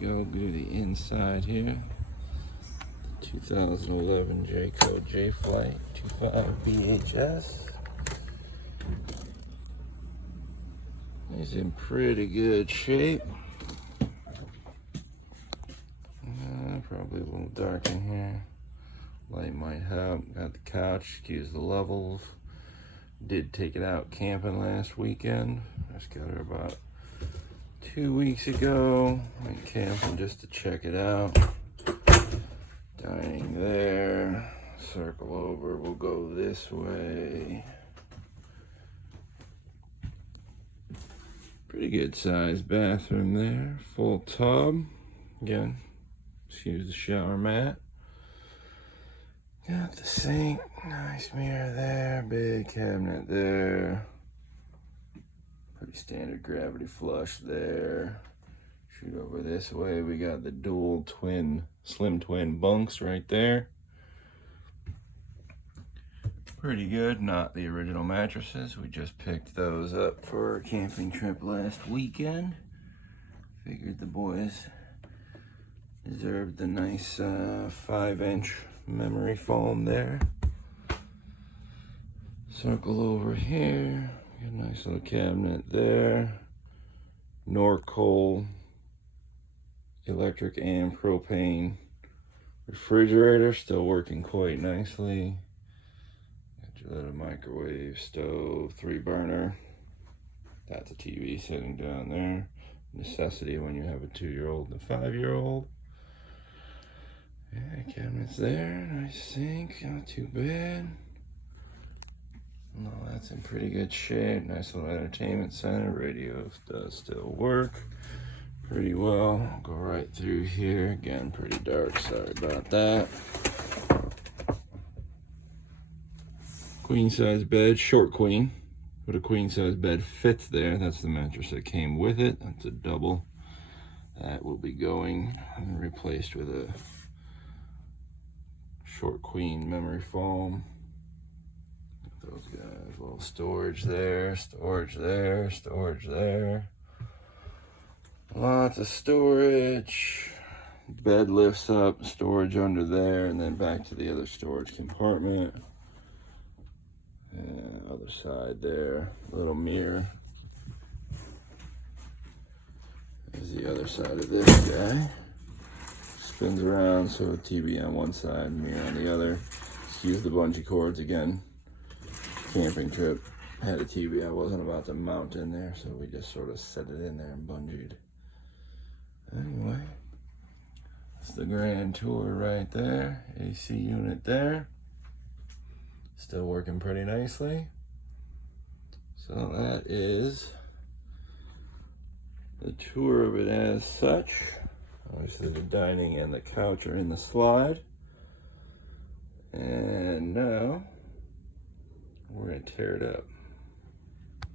go to the inside here. 2011 Jayco Jay Flight 25 BHS. He's in pretty good shape. Probably a little dark in here. Light might help. Got the couch, excuse the levels. Did take it out camping last weekend. Just got her about 2 weeks ago. Went camping just to check it out. Dining there. Circle over, we'll go this way. Pretty good sized bathroom there. Full tub. Again, excuse the shower mat. Got the sink, nice mirror there, big cabinet there. Pretty standard gravity flush there. Shoot over this way, we got the dual slim twin bunks right there. Pretty good, not the original mattresses. We just picked those up for our camping trip last weekend. Figured the boys deserved the nice 5-inch memory foam there. Circle over here, got a nice little cabinet there. Norcoal electric and propane refrigerator, still working quite nicely. Got your little microwave, stove, 3-burner. That's a TV sitting down there. Necessity when you have a 2-year-old and a 5-year-old. Yeah, cabinets there, nice sink, not too bad. No, that's in pretty good shape. Nice little entertainment center. Radio does still work pretty well. I'll go right through here. Again, pretty dark, sorry about that. Queen size bed, short queen, but a queen size bed fits there. That's the mattress that came with it. That's a double. That will be going and replaced with a short queen memory foam. Those guys, a little storage there, storage there, storage there. Lots of storage. Bed lifts up, storage under there, and then back to the other storage compartment. And other side there, little mirror. There's the other side of this guy. Spins around, so a TV on one side, mirror on the other. Excuse the bungee cords again. Camping trip, had a TV I wasn't about to mount in there, so we just sort of set it in there and bungeed. Anyway, that's the grand tour right there. AC unit there. Still working pretty nicely. So that is the tour of it as such. Obviously the dining and the couch are in the slide. And now we're gonna tear it up.